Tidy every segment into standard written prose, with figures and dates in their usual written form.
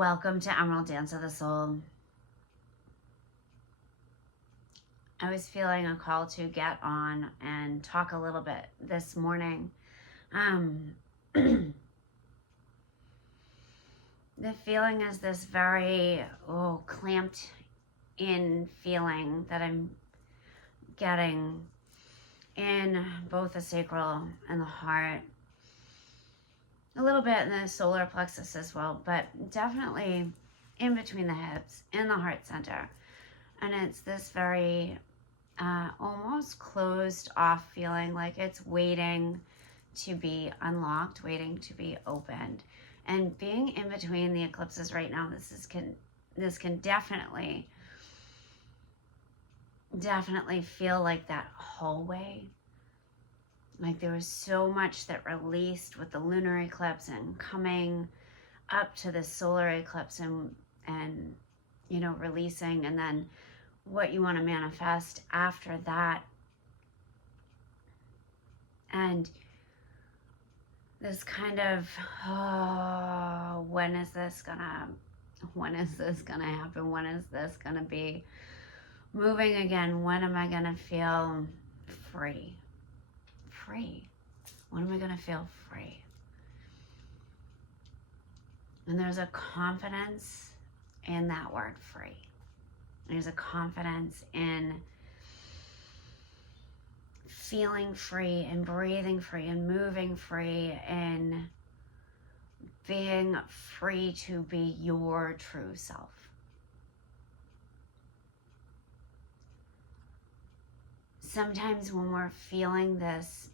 Welcome to Emerald Dance of the Soul. I was feeling a call to get on and talk a little bit this morning. The feeling is this very clamped in feeling that I'm getting in both the sacral and the heart. A little bit in the solar plexus as well, but definitely in between the hips, in the heart center. And it's this very almost closed off feeling, like it's waiting to be unlocked, waiting to be opened. And being in between the eclipses right now, this can definitely feel like that hallway. Like there was so much that released with the lunar eclipse and coming up to the solar eclipse and releasing, and then what you want to manifest after that. And this kind of, when is this gonna happen? When is this gonna be moving again? When am I gonna feel free? When am I gonna feel free? And there's a confidence in that word, free. There's a confidence in feeling free and breathing free and moving free and being free to be your true self. Sometimes when we're feeling this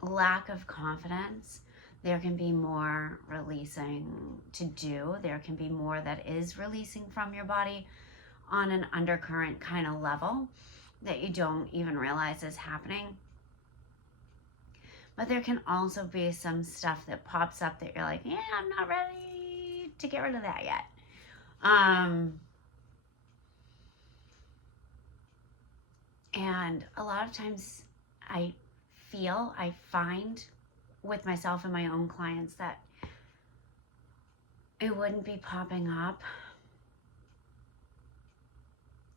lack of confidence, there can be more releasing to do. There can be more that is releasing from your body on an undercurrent kind of level that you don't even realize is happening. But there can also be some stuff that pops up that you're like, yeah, I'm not ready to get rid of that yet. And a lot of times I find with myself and my own clients that it wouldn't be popping up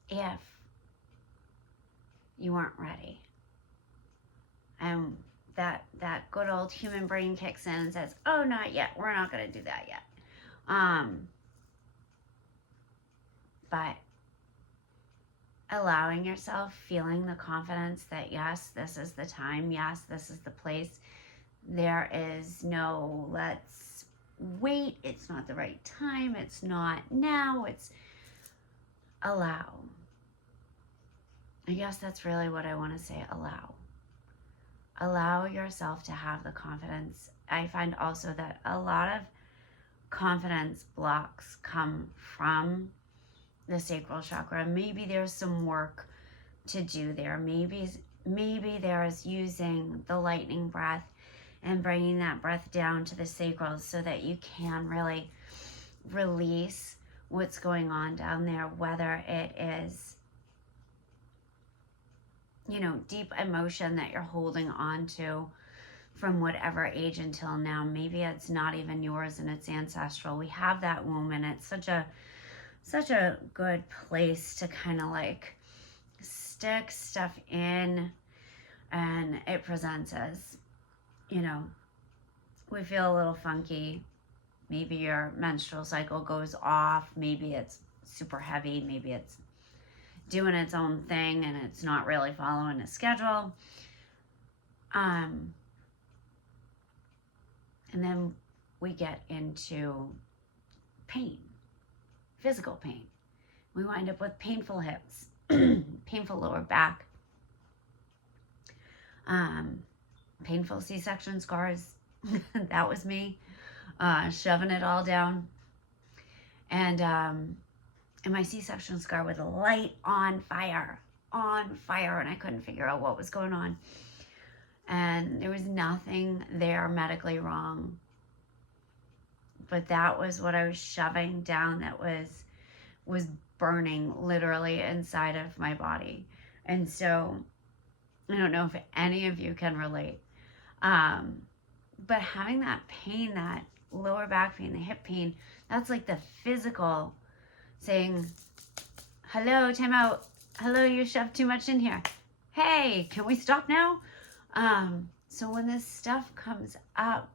if you weren't ready. And that good old human brain kicks in and says, oh, not yet. We're not going to do that yet. But allowing yourself, feeling the confidence that yes, this is the time. Yes, this is the place. There is no, let's wait. It's not the right time. It's not now. It's allow. I guess that's really what I want to say, allow. Allow yourself to have the confidence. I find also that a lot of confidence blocks come from the sacral chakra. Maybe there's some work to do there. Maybe there's using the lightning breath and bringing that breath down to the sacral so that you can really release what's going on down there, whether it is, deep emotion that you're holding on to from whatever age until now. Maybe it's not even yours and it's ancestral. We have that womb, and it's such a good place to kind of like stick stuff in, and it presents as, we feel a little funky. Maybe your menstrual cycle goes off. Maybe it's super heavy. Maybe it's doing its own thing and it's not really following a schedule. And then we get into pain, physical pain. We wind up with painful hips, painful lower back, painful C-section scars. That was me, shoving it all down. And my C-section scar was light on fire, and I couldn't figure out what was going on. And there was nothing there medically wrong. But that was what I was shoving down that was burning literally inside of my body. And so I don't know if any of you can relate. But having that pain, that lower back pain, the hip pain, that's like the physical saying, hello, time out. Hello, you shoved too much in here. Hey, can we stop now? So when this stuff comes up,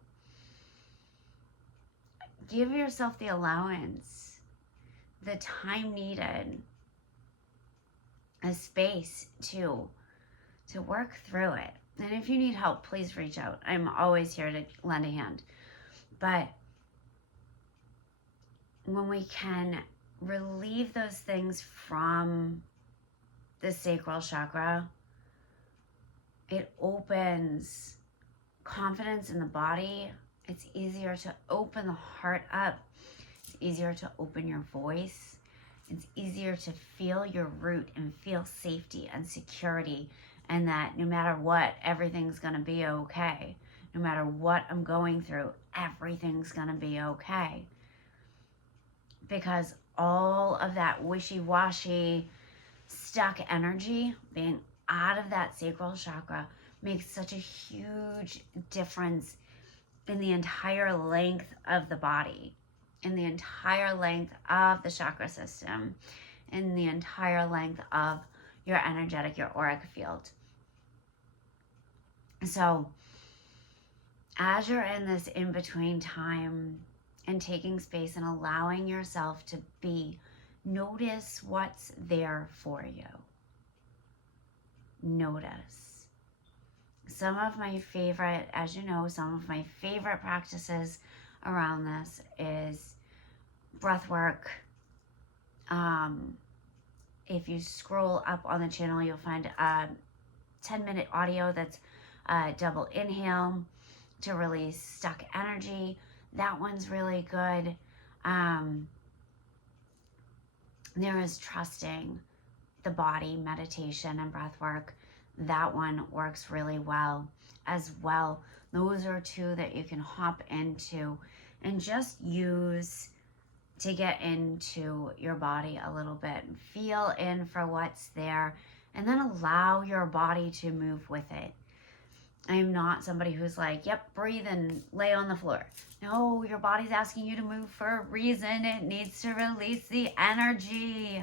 give yourself the allowance, the time needed, a space to work through it. And if you need help, please reach out. I'm always here to lend a hand. But when we can relieve those things from the sacral chakra, it opens confidence in the body. It's easier to open the heart up. It's easier to open your voice. It's easier to feel your root and feel safety and security, and that no matter what, everything's going to be okay. No matter what I'm going through, everything's going to be okay. Because all of that wishy-washy, stuck energy being out of that sacral chakra makes such a huge difference in the entire length of the body, in the entire length of the chakra system, in the entire length of your energetic, your auric field. So as you're in this in-between time and taking space and allowing yourself to be, notice what's there for you. Notice. Some of my favorite, as you know, some of my favorite practices around this is breath work. If you scroll up on the channel, you'll find a 10-minute audio that's a double inhale to release stuck energy. That one's really good. There is trusting the body, meditation, and breath work. That one works really well as well. Those are two that you can hop into and just use to get into your body a little bit. Feel in for what's there and then allow your body to move with it. I am not somebody who's like, yep, breathe and lay on the floor. No, your body's asking you to move for a reason. It needs to release the energy.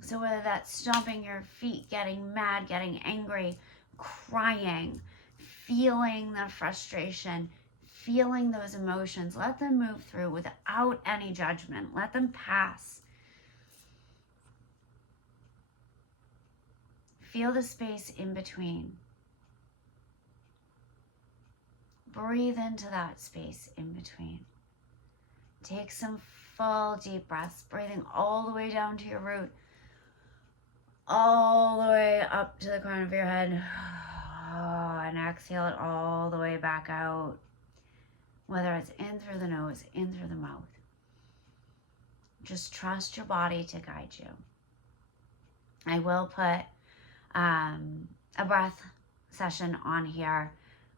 So whether that's stomping your feet, getting mad, getting angry, crying, feeling the frustration, feeling those emotions, let them move through without any judgment. Let them pass. Feel the space in between. Breathe into that space in between. Take some full deep breaths, breathing all the way down to your root, all the way up to the crown of your head, and exhale it all the way back out, whether it's in through the nose, in through the mouth. Just trust your body to guide you. I will put a breath session on here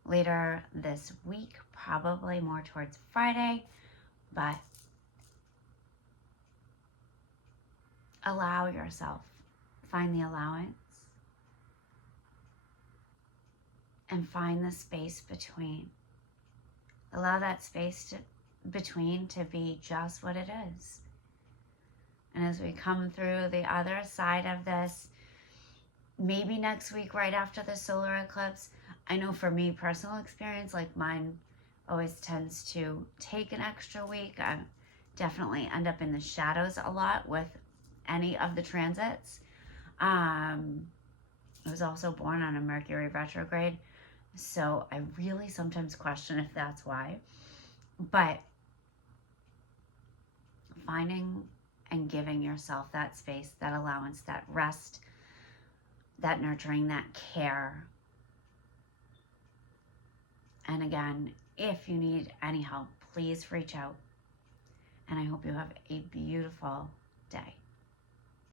later this week, probably more towards Friday, but allow yourself, find the allowance, and find the space between. Allow that space between to be just what it is. And as we come through the other side of this, maybe next week right after the solar eclipse, I know for me, personal experience, like mine always tends to take an extra week. I definitely end up in the shadows a lot with any of the transits. I was also born on a Mercury retrograde, so I really sometimes question if that's why. But finding and giving yourself that space, that allowance, that rest, that nurturing, that care. And again, if you need any help, please reach out. And I hope you have a beautiful day.